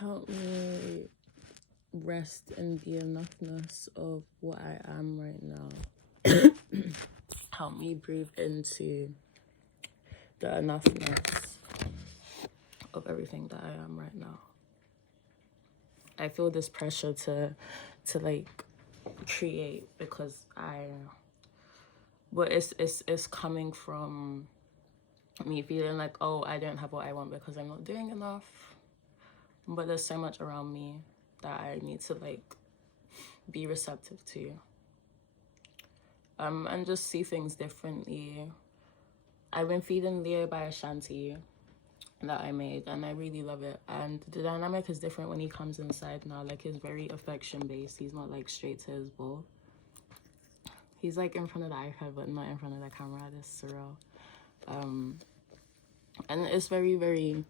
help me rest in the enoughness of what I am right now. Help me breathe into the enoughness of everything that I am right now. I feel this pressure to like create because but it's coming from me feeling like, oh, I don't have what I want because I'm not doing enough. But there's so much around me that I need to like be receptive to. And just see things differently. I've been feeding Leo by Ashanti that I made, and I really love it. And the dynamic is different when he comes inside now. Like, he's very affection based. He's not like straight to his bowl. He's like in front of the iPad, but not in front of the camera. That's surreal. And it's very, very,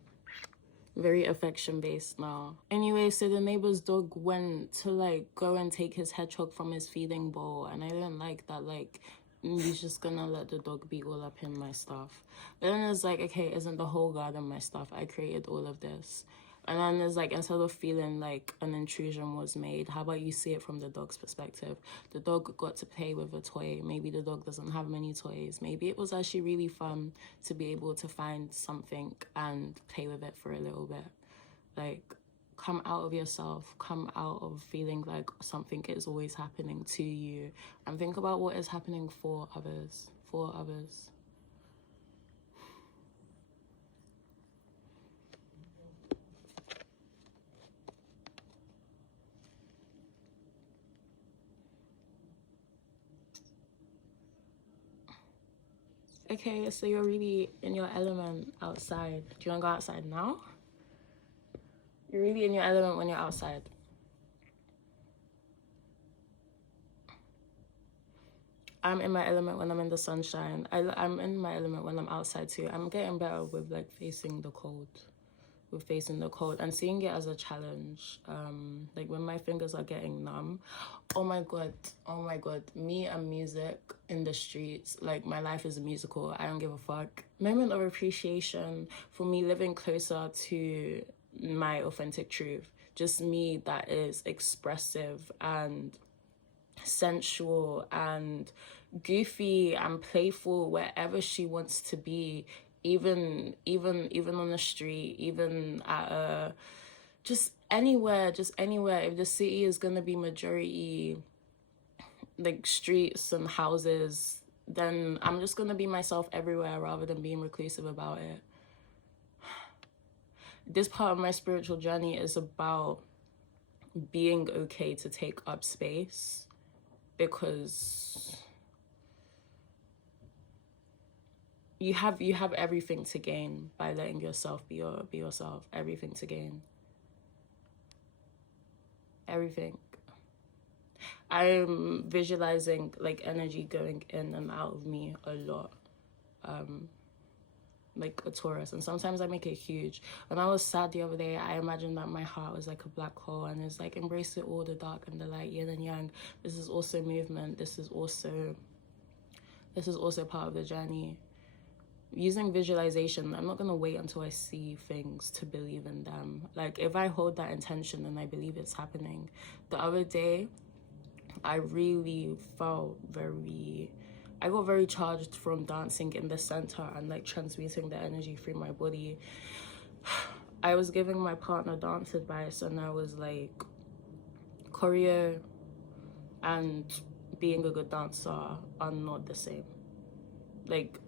very affection based now. Anyway, so the neighbor's dog went to like go and take his hedgehog from his feeding bowl, and I didn't like that. Like, he's just gonna let the dog be all up in my stuff. But then it's like, okay, isn't the whole garden my stuff? I created all of this. And then it's like, instead of feeling like an intrusion was made, how about you see it from the dog's perspective? The dog got to play with a toy. Maybe the dog doesn't have many toys. Maybe it was actually really fun to be able to find something and play with it for a little bit. Like, come out of yourself, come out of feeling like something is always happening to you, and think about what is happening for others, Okay, so you're really in your element outside. Do you want to go outside now? You're really in your element when you're outside. I'm in my element when I'm in the sunshine. I'm in my element when I'm outside too. I'm getting better with like facing the cold. And seeing it as a challenge. Like when my fingers are getting numb. Oh my god, me and music in the streets. Like, my life is a musical. I don't give a fuck. Moment of appreciation for me living closer to my authentic truth. Just me that is expressive and sensual and goofy and playful wherever she wants to be, even on the street, even at just anywhere. If the city is gonna be majority like streets and houses, then I'm just gonna be myself everywhere rather than being reclusive about it. This part of my spiritual journey is about being okay to take up space, because you have everything to gain by letting yourself be yourself. Everything to gain. Everything. I'm visualizing like energy going in and out of me a lot. Like a Taurus, and sometimes I make it huge. When I was sad the other day, I imagined that my heart was like a black hole, and it's like, embrace it all, the dark and the light, yin and yang. This is also movement. This is also part of the journey. Using visualization, I'm not gonna wait until I see things to believe in them. Like, if I hold that intention and I believe it's happening. The other day, I really felt I got very charged from dancing in the center and like transmuting the energy through my body. I was giving my partner dance advice, and I was like, choreo and being a good dancer are not the same. Like,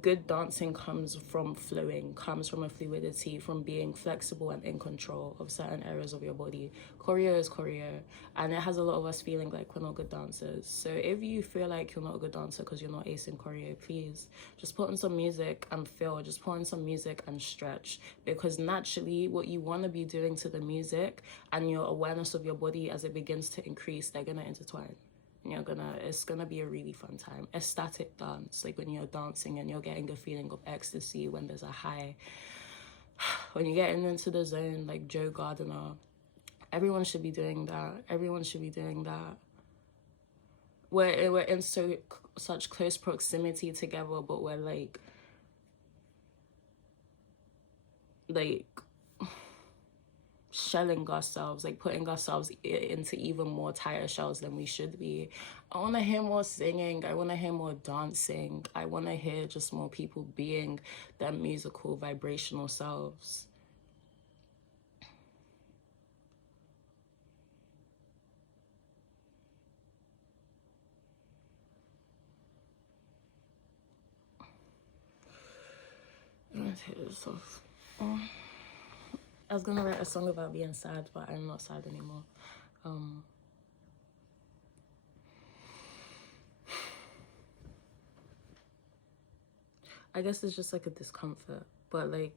good dancing comes from flowing, comes from a fluidity, from being flexible and in control of certain areas of your body. Choreo is choreo, and it has a lot of us feeling like we're not good dancers. So if you feel like you're not a good dancer because you're not acing choreo, please just put on some music and feel. Just put on some music and stretch, because naturally what you want to be doing to the music and your awareness of your body, as it begins to increase, they're gonna intertwine. It's gonna be a really fun time. Ecstatic dance, like when you're dancing and you're getting a feeling of ecstasy, when there's a high, when you're getting into the zone, like Joe Gardner. Everyone should be doing that. We're in such close proximity together, but we're like shelling ourselves, like putting ourselves into even more tighter shells than we should be. I want to hear more singing. I want to hear more dancing. I want to hear just more people being their musical, vibrational selves. I'm gonna take this off. I was gonna write a song about being sad, but I'm not sad anymore. I guess it's just like a discomfort, but like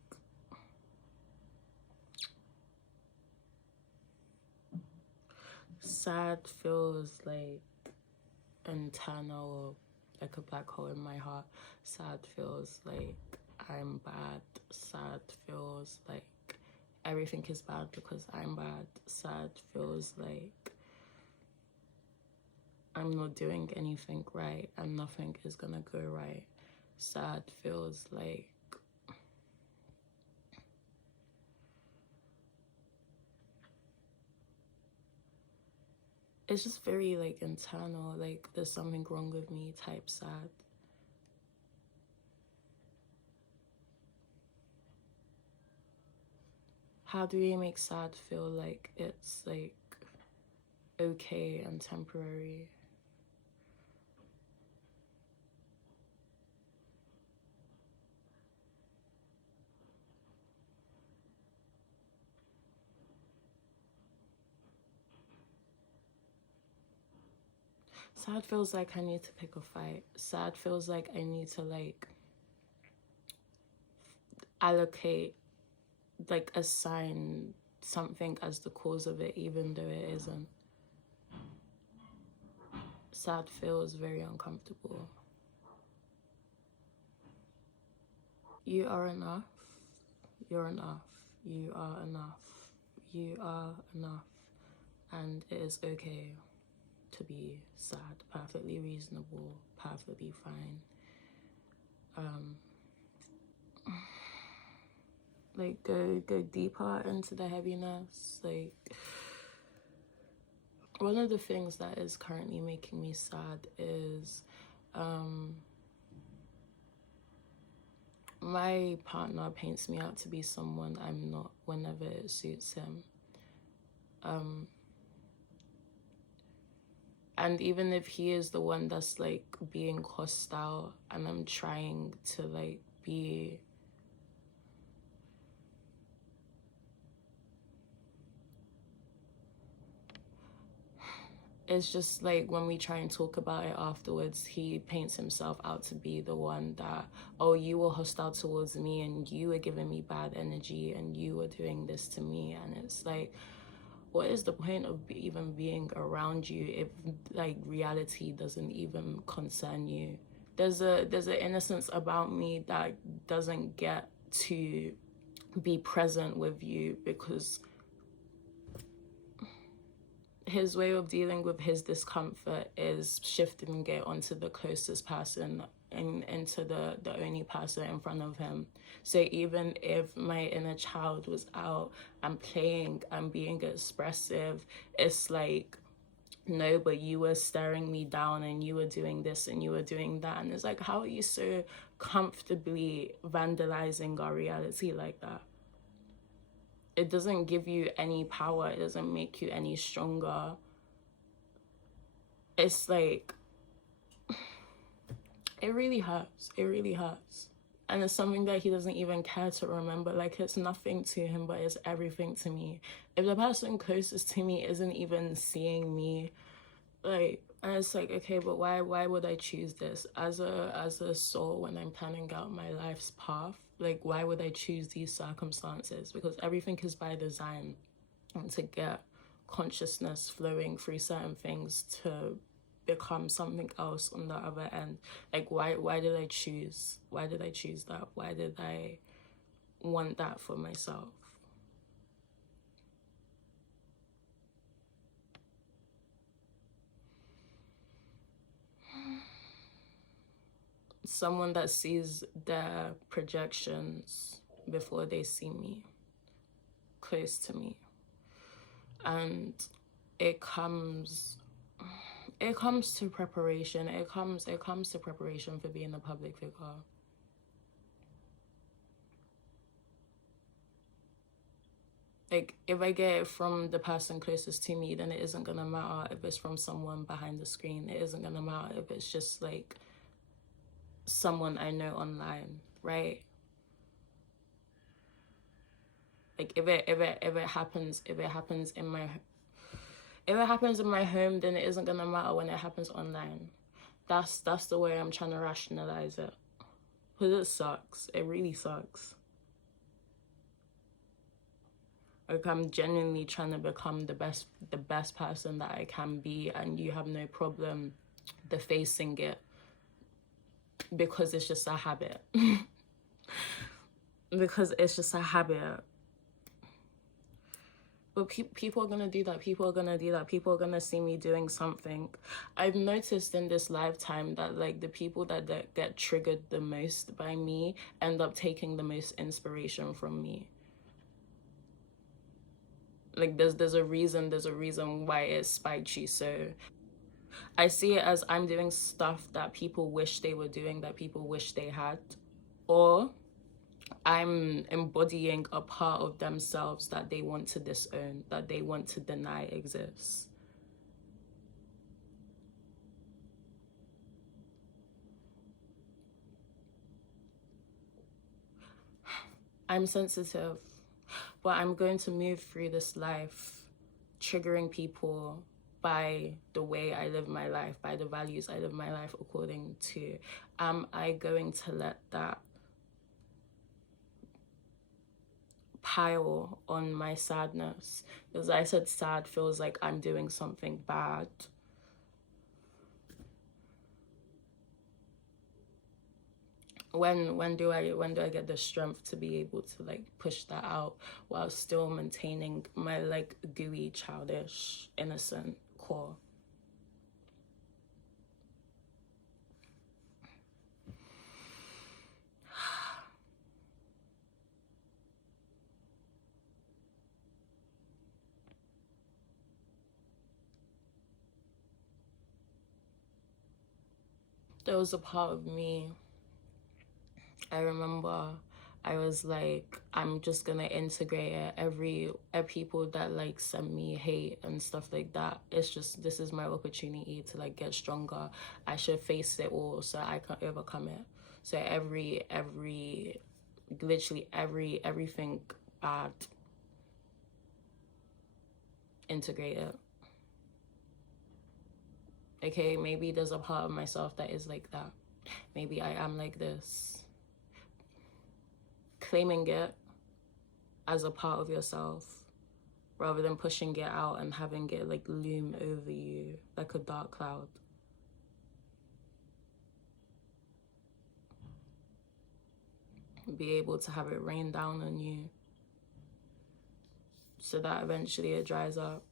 sad feels like internal, like a black hole in my heart. Sad feels like I'm bad. Sad feels like everything is bad because I'm bad. Sad feels like I'm not doing anything right and nothing is gonna go right. Sad feels like it's just very like internal, like there's something wrong with me type sad. How do we make sad feel like it's like okay and temporary? Sad feels like I need to pick a fight. Sad feels like I need to like allocate, like assign something as the cause of it, even though it isn't. Sad feels very uncomfortable. You are enough. You're enough. You are enough. You are enough. And it is okay to be sad. Perfectly reasonable. Perfectly fine. Like go deeper into the heaviness. Like one of the things that is currently making me sad is my partner paints me out to be someone I'm not whenever it suits him. And even if he is the one that's like being hostile and I'm trying to like be it's just like when we try and talk about it afterwards, he paints himself out to be the one that, oh, you were hostile towards me and you were giving me bad energy and you were doing this to me. And it's like, what is the point of even being around you if like reality doesn't even concern you? There's an innocence about me that doesn't get to be present with you because his way of dealing with his discomfort is shifting it onto the closest person and into the only person in front of him. So even if my inner child was out and playing and being expressive, it's like, no, but you were staring me down and you were doing this and you were doing that. And it's like, how are you so comfortably vandalizing our reality like that? It doesn't give you any power. It doesn't make you any stronger. It's like, it really hurts. It really hurts. And it's something that he doesn't even care to remember. Like, it's nothing to him, but it's everything to me. If the person closest to me isn't even seeing me, like, and it's like, okay, but why would I choose this as a soul when I'm planning out my life's path? Like, why would I choose these circumstances? Because everything is by design, and to get consciousness flowing through certain things to become something else on the other end. Like, why did I choose that? Why did I want that for myself? Someone that sees their projections before they see me close to me. And it comes to preparation. It comes to preparation for being a public figure. Like, if I get it from the person closest to me, then it isn't gonna matter if it's from someone behind the screen. It isn't gonna matter if it's just like someone I know online, right? Like, if it happens in my home, then it isn't gonna matter when it happens online. That's the way I'm trying to rationalize it. Because it sucks. It really sucks. Like, I'm genuinely trying to become the best person that I can be, and you have no problem defacing it because it's just a habit. Because it's just a habit. But people are gonna do that. People are gonna see me doing something. I've noticed in this lifetime that like the people that get triggered the most by me end up taking the most inspiration from me. Like, there's a reason why it spiked you. So I see it as I'm doing stuff that people wish they were doing, that people wish they had, or I'm embodying a part of themselves that they want to disown, that they want to deny exists. I'm sensitive, but I'm going to move through this life triggering people by the way I live my life, by the values I live my life according to. Am I going to let that pile on my sadness? Because I said sad feels like I'm doing something bad. When do I get the strength to be able to like push that out while still maintaining my like gooey, childish, innocent core? There was a part of me, I remember, I was like, I'm just gonna integrate it. Every people that like send me hate and stuff like that, it's just, this is my opportunity to like get stronger. I should face it all so I can overcome it. So literally everything bad, integrate it. Okay, maybe there's a part of myself that is like that. Maybe I am like this. Claiming it as a part of yourself rather than pushing it out and having it like loom over you like a dark cloud. Be able to have it rain down on you so that eventually it dries up.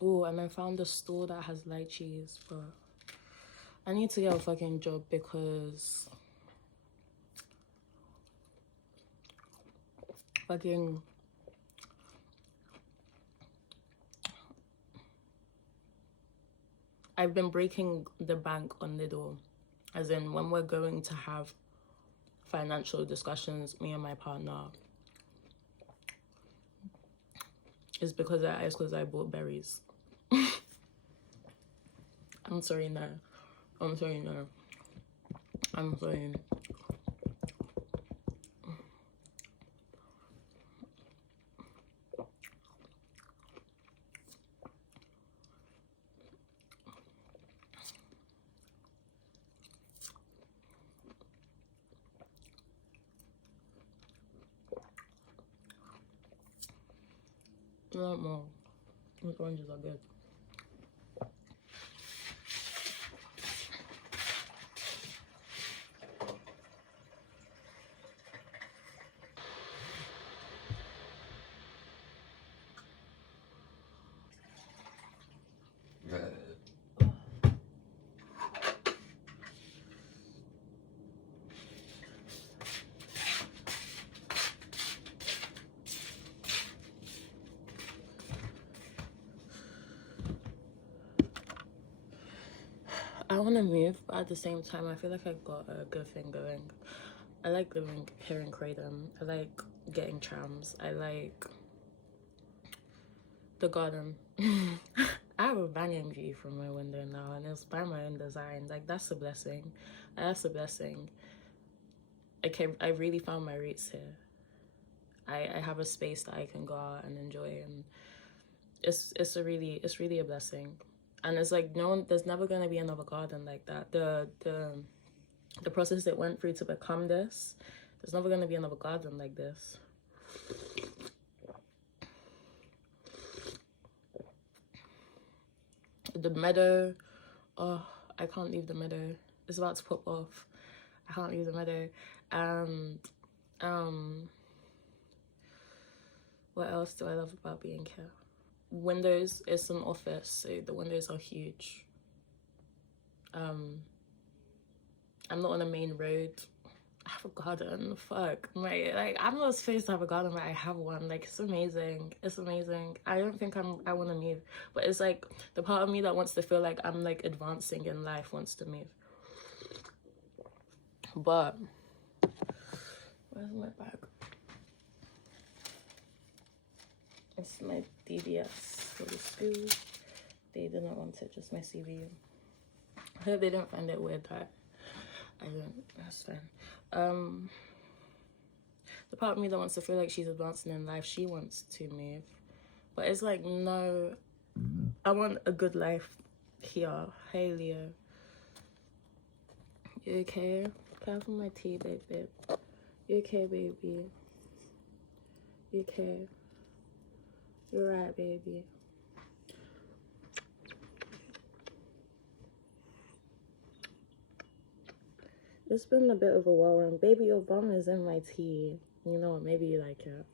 Oh, and I found a store that has lychees, but I need to get a fucking job because fucking I've been breaking the bank on Lidl, as in when we're going to have financial discussions, me and my partner, it's because I bought berries. I'm sorry, no. I'm sorry, no. I'm sorry. No more. These oranges are good. I want to move, but at the same time, I feel like I got a good thing going. I like living here in Croydon. I like getting trams. I like the garden. I have a banging view from my window now, and it's by my own design. Like, that's a blessing. That's a blessing. I really found my roots here. I have a space that I can go out and enjoy, and it's really a blessing. And it's like there's never gonna be another garden like that. The process it went through to become this, there's never gonna be another garden like this. The meadow, oh, I can't leave the meadow. It's about to pop off. I can't leave the meadow. And what else do I love about being here? Windows, it's an office, so the windows are huge. I'm not on a main road. I have a garden. Fuck. Like I'm not supposed to have a garden, but I have one. Like it's amazing. It's amazing. I don't think I want to move, but it's like the part of me that wants to feel like I'm like advancing in life wants to move. But where's my bag? It's my DBS for the school. They didn't want it, just my CV. I hope they didn't find it weird that I don't. That's fine. The part of me that wants to feel like she's advancing in life, she wants to move. But it's like, no, I want a good life here. Hey, Leo. You okay? Can I have my tea, baby? You okay, baby? You okay? You're right, baby. It's been a bit of a whirlwind. Baby, your bum is in my tea. You know what? Maybe you like it.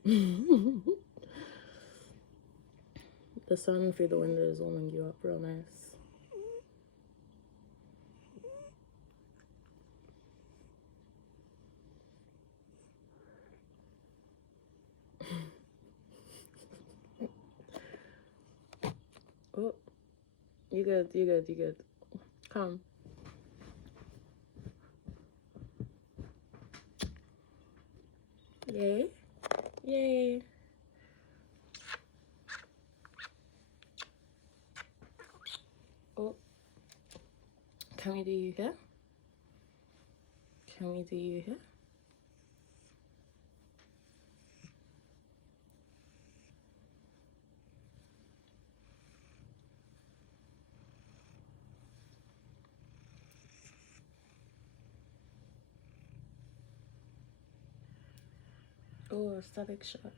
The sun through the window is warming you up real nice. Oh, you good, you good, you good. Come. Yay. Yay. Oh. Can we do you here? Can we do you here? Oh, static shot.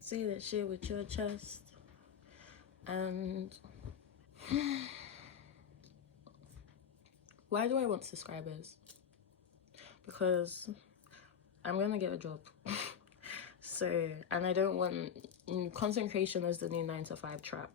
Say that shit with your chest. And why do I want subscribers? Because I'm gonna get a job. So, and I don't want content creation as the new 9-to-5 trap.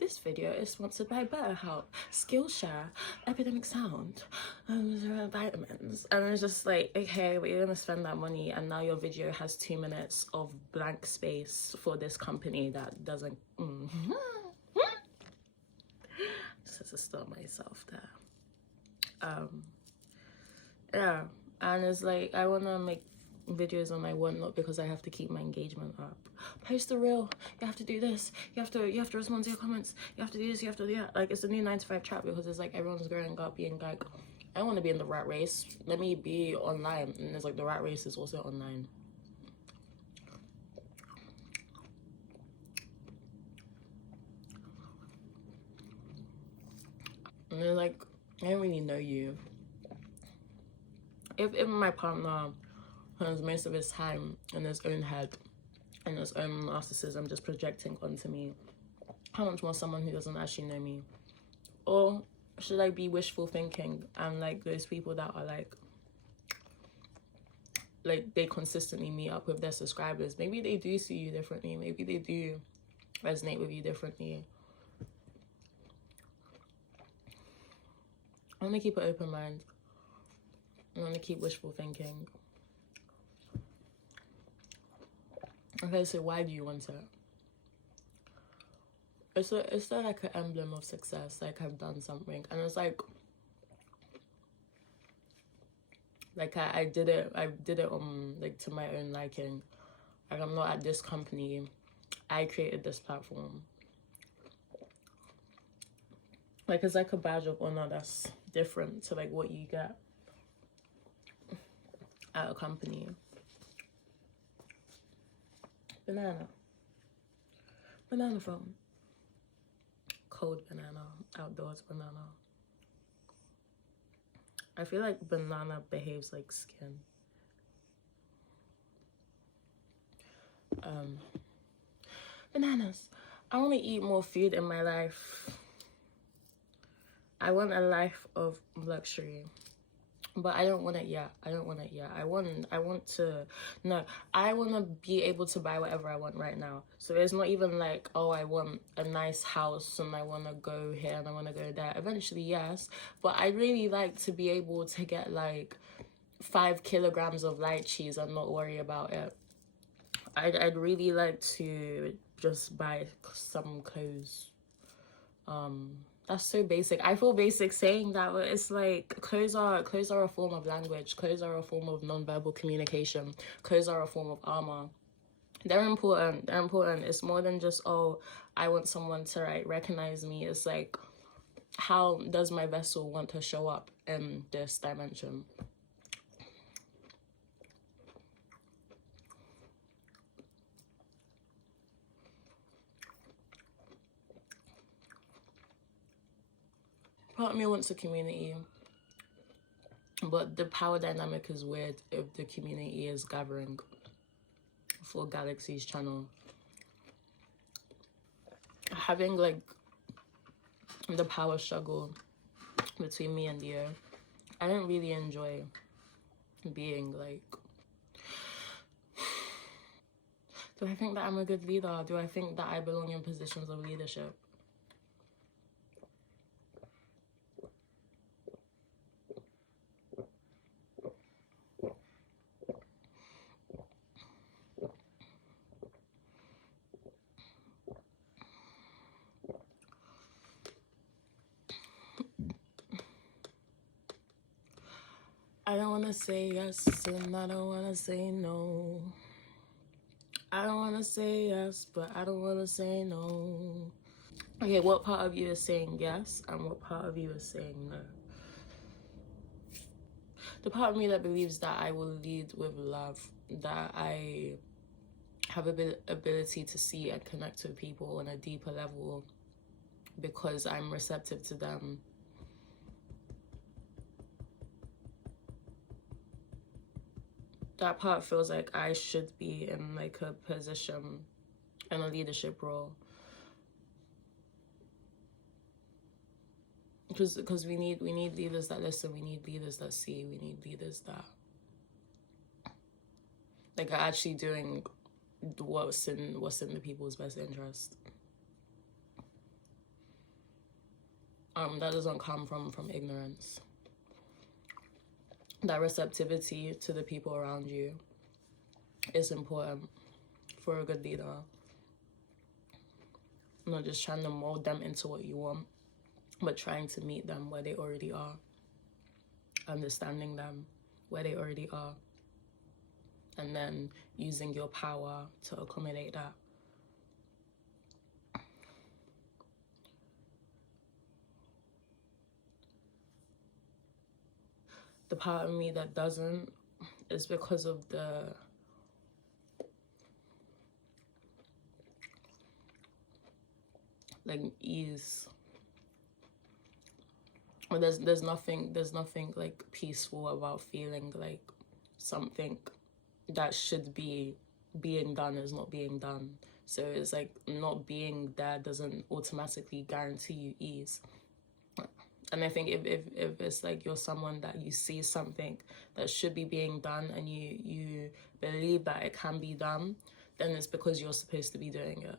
This video is sponsored by BetterHelp, Skillshare, Epidemic Sound, vitamins. And it's just like, okay, but you're gonna spend that money and now your video has 2 minutes of blank space for this company that doesn't... Just have to stop myself there. Yeah, and it's like, I wanna make videos on my whatnot because I have to keep my engagement up. Post a reel, you have to do this, you have to respond to your comments, you have to do this, you have to do that. Like, it's a new 9-to-5 trap because it's like everyone's growing up being like, I want to be in the rat race, let me be online. And it's like the rat race is also online. And they're like, I don't really know you. If my partner spends most of his time in his own head and his own narcissism just projecting onto me, how much more someone who doesn't actually know me? Or should I be wishful thinking and like those people that are like they consistently meet up with their subscribers? Maybe they do see you differently, maybe they do resonate with you differently. I want to keep an open mind. I want to keep wishful thinking. Okay, so why do you want it? it's like an emblem of success, like I've done something. And it's like I did it like to my own liking. Like I'm not at this company, I created this platform. Like it's like a badge of honor that's different to like what you get at a company. Banana phone. Cold banana, outdoors banana. I feel like banana behaves like skin. Bananas. I want to eat more food in my life. I want a life of luxury. But I don't want it yet. I want to be able to buy whatever I want right now. So it's not even like, oh, I want a nice house and I want to go here and I want to go there. Eventually, yes. But I'd really like to be able to get like 5 kilograms of light cheese and not worry about it. I'd really like to just buy some clothes. That's so basic. I feel basic saying that, but it's like clothes are a form of language. Clothes are a form of non-verbal communication. Clothes are a form of armor. They're important. They're important. It's more than just, oh, I want someone to recognize me. It's like, how does my vessel want to show up in this dimension? Part of me wants a community, but the power dynamic is weird if the community is gathering for Galaxy's channel. Having like the power struggle between me and you, I don't really enjoy being like, do I think that I'm a good leader? Do I think that I belong in positions of leadership? I don't want to say yes and I don't want to say no. I don't want to say yes, but I don't want to say no. Okay, what part of you is saying yes and what part of you is saying no? The part of me that believes that I will lead with love, that I have ability to see and connect with people on a deeper level because I'm receptive to them. That part feels like I should be in like a position, in a leadership role. Because we need leaders that listen, we need leaders that see, we need leaders that like are actually doing what's in the people's best interest. That doesn't come from ignorance. That receptivity to the people around you is important for a good leader. Not just trying to mold them into what you want, but trying to meet them where they already are. Understanding them where they already are. And then using your power to accommodate that. The part of me that doesn't is because of the like ease. Or there's nothing like peaceful about feeling like something that should be being done is not being done. So it's like not being there doesn't automatically guarantee you ease. And I think if it's like you're someone that you see something that should be being done and you believe that it can be done, then it's because you're supposed to be doing it.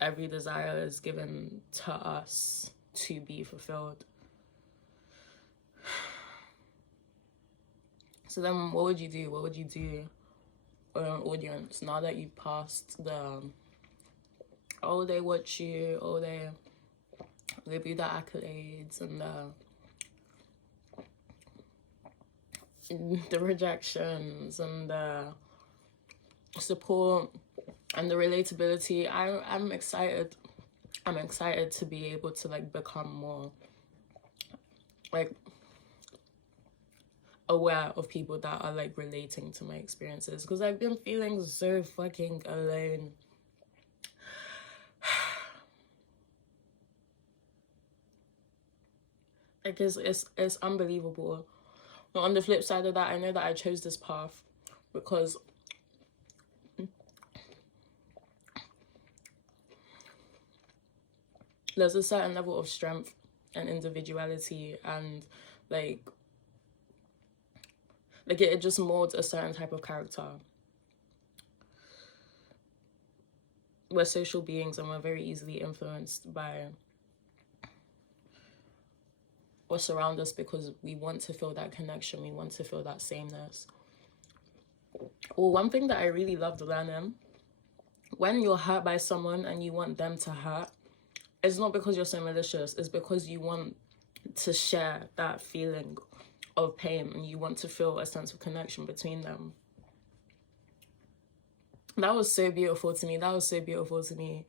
Every desire is given to us to be fulfilled. So then what would you do? What would you do for an audience now that you've passed the oh, they watch you, oh, they give you the accolades and the rejections and the support and the relatability. I'm excited. I'm excited to be able to like become more like aware of people that are like relating to my experiences, because I've been feeling so fucking alone. Like it's unbelievable. But on the flip side of that, I know that I chose this path because there's a certain level of strength and individuality and like it just molds a certain type of character. We're social beings and we're very easily influenced by what surrounds us because we want to feel that connection, we want to feel that sameness. Well, one thing that I really loved learning, when you're hurt by someone and you want them to hurt, it's not because you're so malicious, it's because you want to share that feeling of pain and you want to feel a sense of connection between them. That was so beautiful to me. That was so beautiful to me.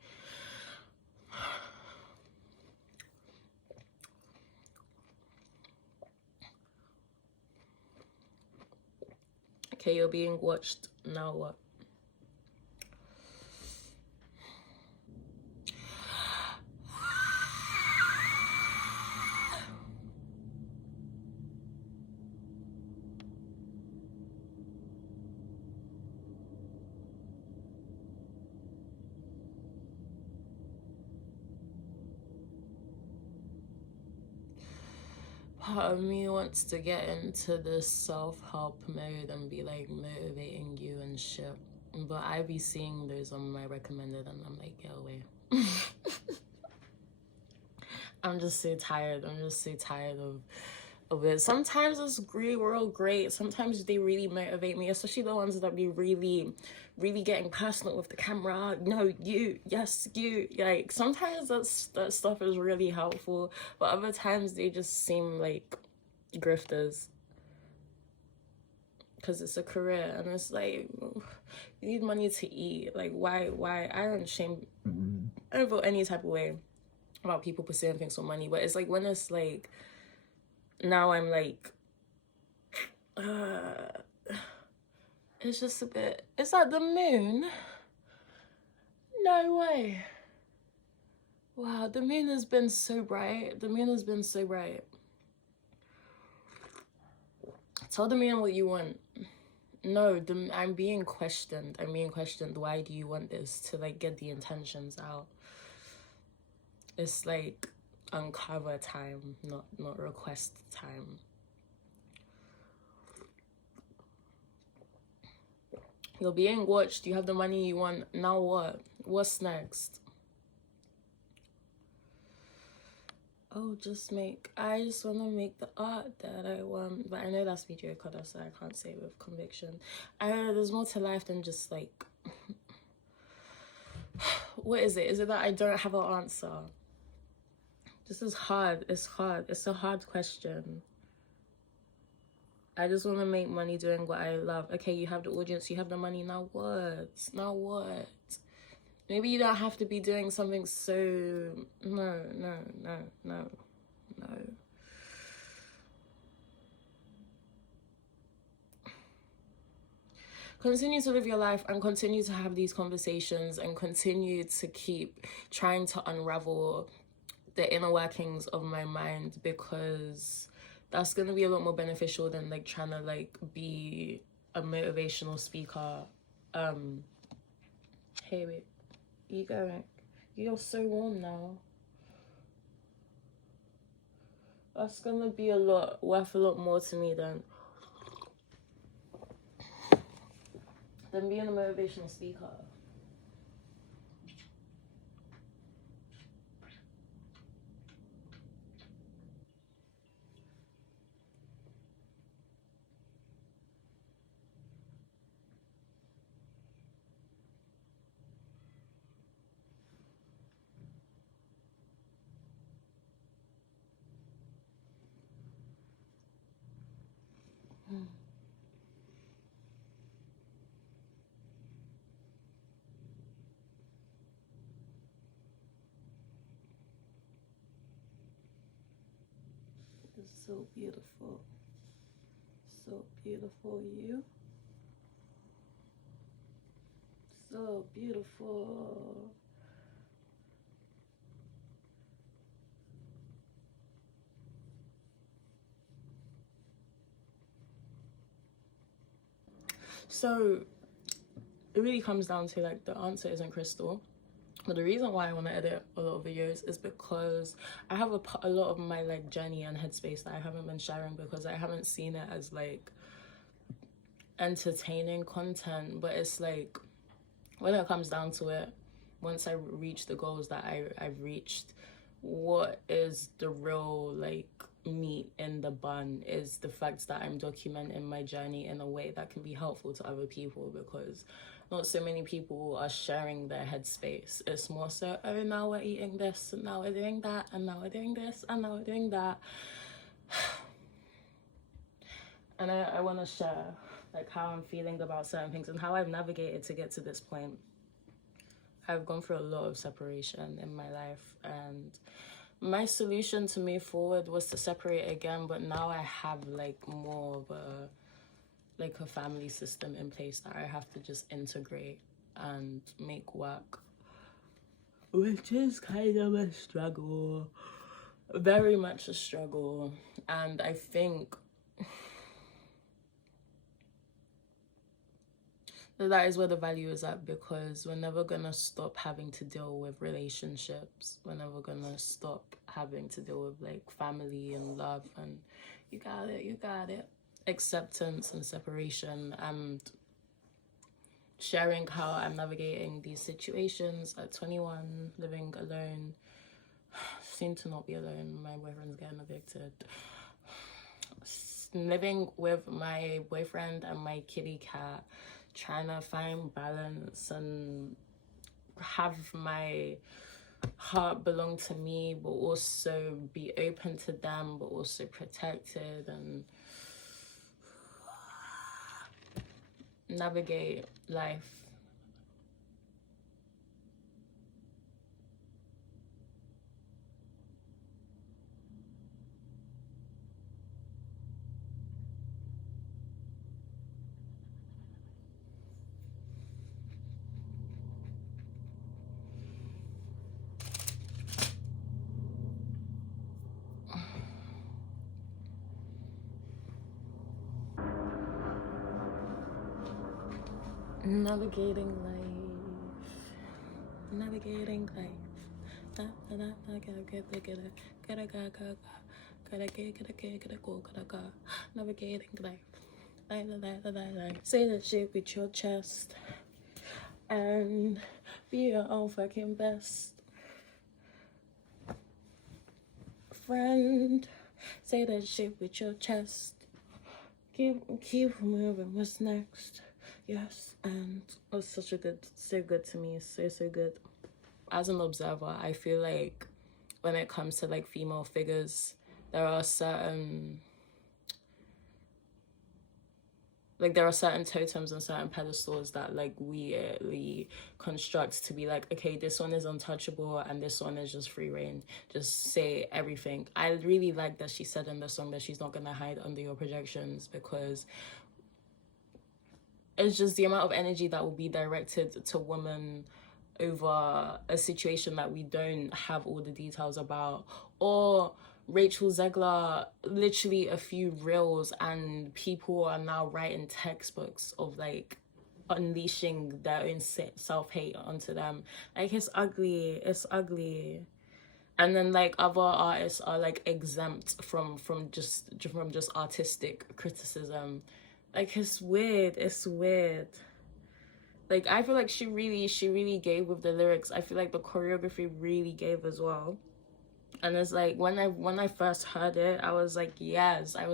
Okay, you're being watched. Now what? Part of me wants to get into this self-help mode and be like motivating you and shit, but I be seeing those on my recommended and I'm like, get away. I'm just so tired. I'm just so tired of it. Sometimes it's real great. Sometimes they really motivate me, especially the ones that be really getting personal with the camera. No, you, yes, you. Like sometimes that stuff is really helpful, but other times they just seem like grifters because it's a career and it's like you need money to eat. Like why I don't shame, I don't feel any type of way about people pursuing things for money, but it's like when it's like now I'm like it's just a bit, is that the moon? No way. Wow, the moon has been so bright. The moon has been so bright. Tell the moon what you want. No, I'm being questioned. I'm being questioned. Why do you want this? To like get the intentions out. It's like uncover time, not request time. You're being watched. You have the money you want. Now what? What's next? Oh, I just want to make the art that I want. But I know that's mediocre, so I can't say with conviction. I don't know, there's more to life than just like... What is it? Is it that I don't have an answer? This is hard. It's hard. It's a hard question. I just want to make money doing what I love. Okay, you have the audience, you have the money, now what? Now what? Maybe you don't have to be doing something so... No. Continue to live your life and continue to have these conversations and continue to keep trying to unravel the inner workings of my mind, because that's going to be a lot more beneficial than like trying to like be a motivational speaker. Hey, wait, you going? You're so warm now. That's going to be worth a lot more to me than being a motivational speaker. so beautiful. So beautiful, you. So beautiful. So it really comes down to like the answer isn't crystal. But the reason why I want to edit a lot of videos is because I have a lot of my like journey and headspace that I haven't been sharing because I haven't seen it as like entertaining content. But it's like when it comes down to it, once I reach the goals that I've reached, what is the real like meat in the bun is the fact that I'm documenting my journey in a way that can be helpful to other people, because not so many people are sharing their headspace. It's more so, oh, now we're eating this, and now we're doing that, and now we're doing this, and now we're doing that. And I want to share like how I'm feeling about certain things and how I've navigated to get to this point. I've gone through a lot of separation in my life, and my solution to move forward was to separate again, but now I have like more of a family system in place that I have to just integrate and make work, which is kind of a struggle, very much a struggle. And I think that is where the value is at, because we're never gonna stop having to deal with relationships. We're never gonna stop having to deal with like family and love, and you got it, acceptance and separation, and sharing how I'm navigating these situations at 21, living alone, seem to not be alone, my boyfriend's getting evicted, living with my boyfriend and my kitty cat, trying to find balance and have my heart belong to me, but also be open to them, but also protected, and navigate life. Navigating life. Navigating life. Navigating life. Say that shit with your chest and be your own fucking best friend. Say that shit with your chest. Keep moving. What's next? Yes, and it was so good to me. So good. As an observer, I feel like when it comes to like female figures, there are certain totems and certain pedestals that like we construct to be like, okay, this one is untouchable and this one is just free reign, just say everything. I really like that she said in the song that she's not gonna hide under your projections, because it's just the amount of energy that will be directed to women over a situation that we don't have all the details about. Or Rachel Zegler, literally a few reels and people are now writing textbooks of like unleashing their own self-hate onto them. Like, it's ugly. And then like other artists are like exempt from just artistic criticism. Like, it's weird. Like, I feel like she really gave with the lyrics. I feel like the choreography really gave as well. And it's like when I first heard it, I was like, yes. Like,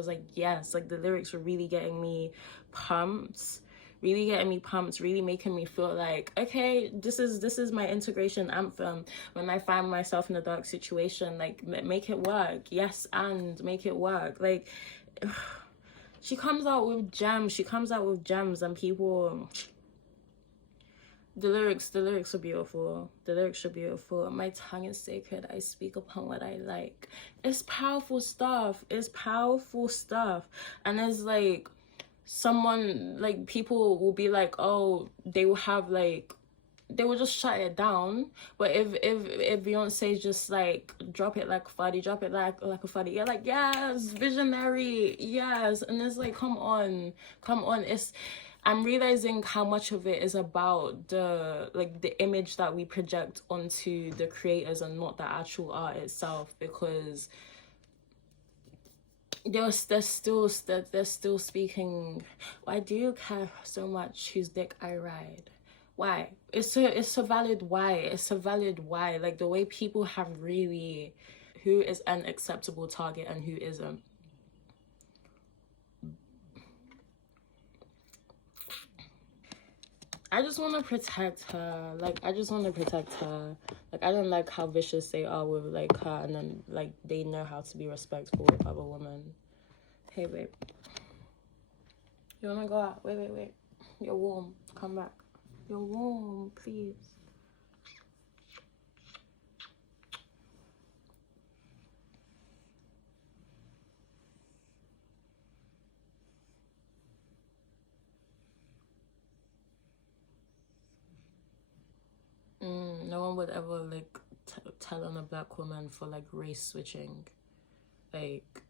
the lyrics were really getting me pumped, really making me feel like, okay, this is my integration anthem. When I find myself in a dark situation, like, make it work. Yes, and make it work. Like, she comes out with gems, and people, The lyrics are beautiful. The lyrics are beautiful. My tongue is sacred. I speak upon what I like. It's powerful stuff. It's powerful stuff. And it's like someone, like, people will be like, oh, they will have like, they will just shut it down. But if Beyonce just like drop it like Fuddy, drop it like a Fuddy, you're like, yes, visionary, yes. And it's like, come on, come on. I'm realizing how much of it is about the image that we project onto the creators and not the actual art itself, because they're still speaking. Why do you care so much whose dick I ride? Why? It's a valid why. It's a valid why. Like, the way people have really, who is an acceptable target and who isn't. I just want to protect her. Like, I just want to protect her. Like, I don't like how vicious they are with, like, her, and then, like, they know how to be respectful with other women. Hey, babe. You want to go out? Wait. You're warm. Come back. You're warm, please. No one would ever, like, tell on a black woman for, like, race switching. Like,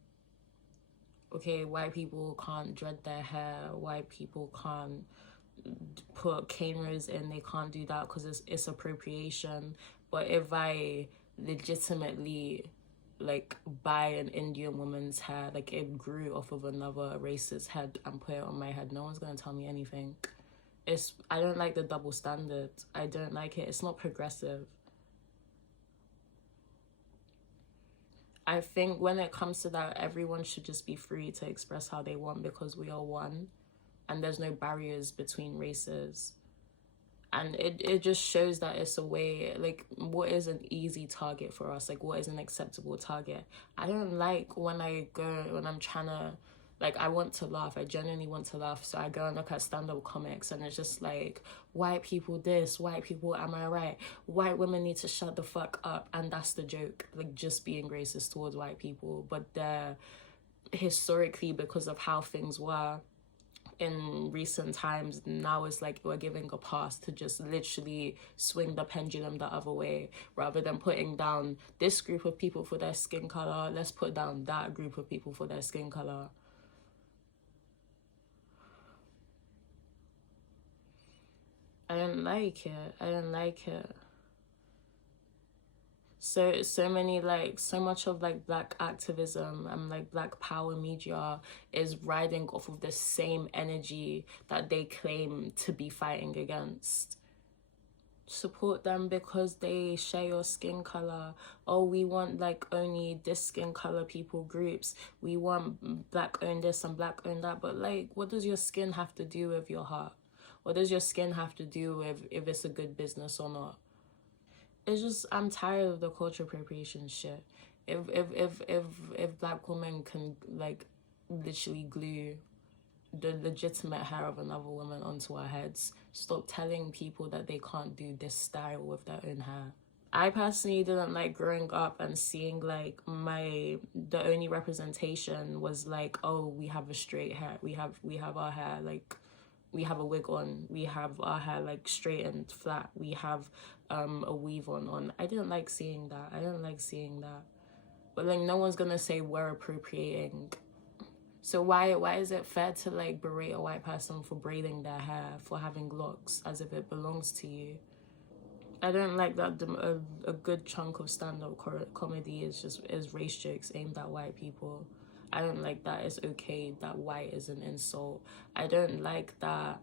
okay, white people can't dread their hair, white people can't put cameras in, they can't do that because it's appropriation. But if I legitimately, like, buy an Indian woman's hair, like, it grew off of another racist head, and put it on my head, no one's gonna tell me anything. I don't like the double standard. I don't like it. It's not progressive. I think when it comes to that, everyone should just be free to express how they want, because we are one and there's no barriers between races. And it just shows that it's a way, like, what is an easy target for us? Like, what is an acceptable target? I don't like when I'm trying to, like, I want to laugh. I genuinely want to laugh. So I go and look at stand-up comics, and it's just like, white people this, white people, am I right? White women need to shut the fuck up. And that's the joke. Like, just being racist towards white people. But they're, historically, because of how things were in recent times, now it's like we're giving a pass to just literally swing the pendulum the other way, rather than putting down this group of people for their skin color. Let's put down that group of people for their skin color. I don't like it. I don't like it. So many, like, so much of, like, black activism and, like, black power media is riding off of the same energy that they claim to be fighting against. Support them because they share your skin color. Oh, we want, like, only this skin color people groups. We want black owned this and black owned that. But, like, what does your skin have to do with your heart? What does your skin have to do with if it's a good business or not? It's just, I'm tired of the culture appropriation shit. If black women can, like, literally glue the legitimate hair of another woman onto our heads, stop telling people that they can't do this style with their own hair. I personally didn't like growing up and seeing, like, the only representation was like, oh, we have a straight hair, we have our hair, like, we have a wig on, we have our hair, like, straight and flat, we have a weave on. I didn't like seeing that. I didn't like seeing that. But, like, no one's gonna say we're appropriating. So why is it fair to, like, berate a white person for braiding their hair, for having locks, as if it belongs to you? I don't like that a good chunk of stand-up comedy is race jokes aimed at white people. I don't like that it's okay that white is an insult. I don't like that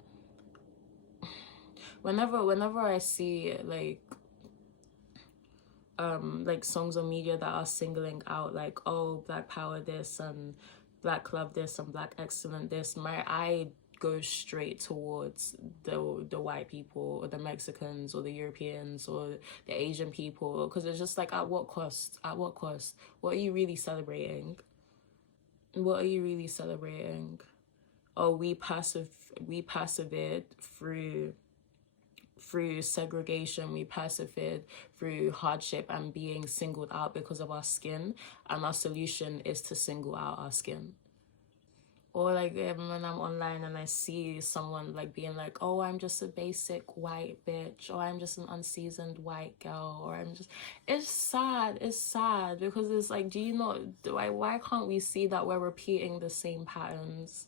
whenever I see, like songs on media that are singling out, like, oh, black power this and black love this and black excellent this, my eye goes straight towards the white people or the Mexicans or the Europeans or the Asian people, because it's just like, at what cost? At what cost? What are you really celebrating? What are you really celebrating? Oh, we persevered through segregation, we persevered through hardship and being singled out because of our skin, and our solution is to single out our skin. Or like when I'm online and I see someone like being like, oh, I'm just a basic white bitch, or I'm just an unseasoned white girl, or I'm just, it's sad because it's like, do you not, why can't we see that we're repeating the same patterns?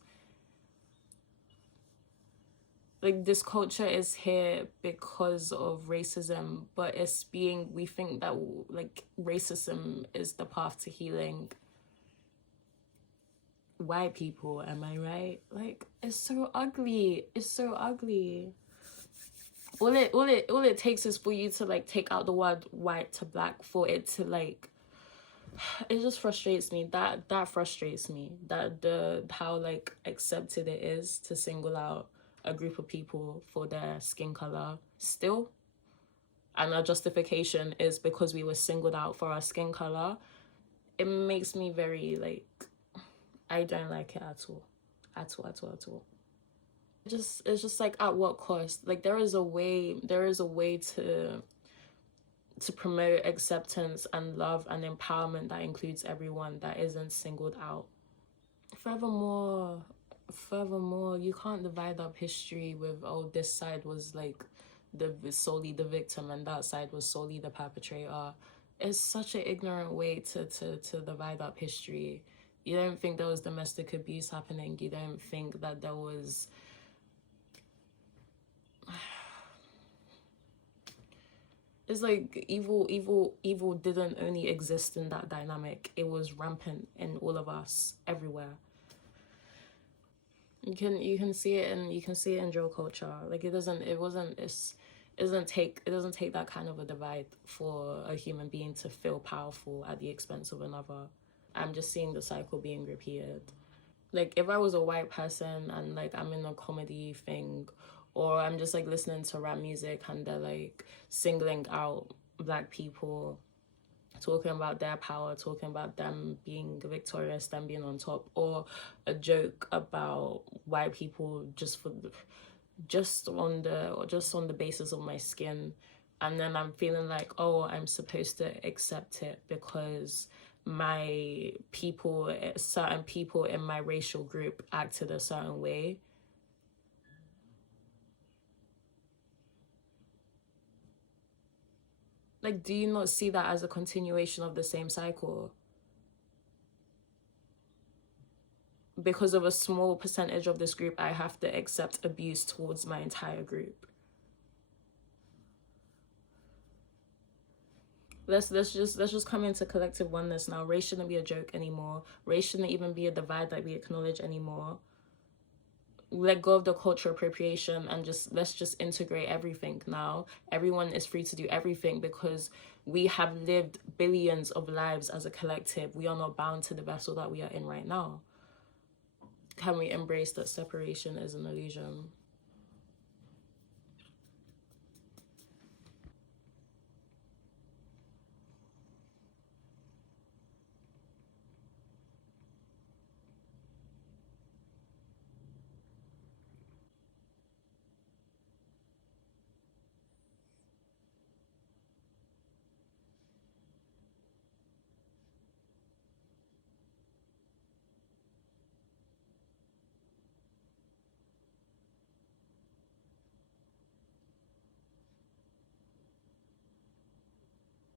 Like, this culture is here because of racism, but we think that like racism is the path to healing white people, am I right? Like, it's so ugly. It's so ugly. All it takes is for you to like take out the word white to black for it to like, it just frustrates me. That frustrates me. That how like accepted it is to single out a group of people for their skin color still. And our justification is because we were singled out for our skin color. It makes me very like, I don't like it at all. At all. It's just like, at what cost? Like, there is a way to promote acceptance and love and empowerment that includes everyone, that isn't singled out. Furthermore, you can't divide up history with, oh, this side was like solely the victim and that side was solely the perpetrator. It's such an ignorant way to divide up history. You don't think there was domestic abuse happening. You don't think that there was... It's like evil didn't only exist in that dynamic. It was rampant in all of us, everywhere. You can see it in drill culture. Like, it doesn't take that kind of a divide for a human being to feel powerful at the expense of another. I'm just seeing the cycle being repeated. Like, if I was a white person and like I'm in a comedy thing, or I'm just like listening to rap music and they're like singling out black people, talking about their power, talking about them being victorious, them being on top, or a joke about white people just on the basis of my skin, and then I'm feeling like, oh, I'm supposed to accept it because certain people in my racial group acted a certain way. Like, do you not see that as a continuation of the same cycle? Because of a small percentage of this group, I have to accept abuse towards my entire group. Let's just come into collective oneness now. Race shouldn't be a joke anymore. Race shouldn't even be a divide that we acknowledge anymore. Let go of the cultural appropriation and let's just integrate everything now. Everyone is free to do everything because we have lived billions of lives as a collective. We are not bound to the vessel that we are in right now. Can we embrace that separation is an illusion?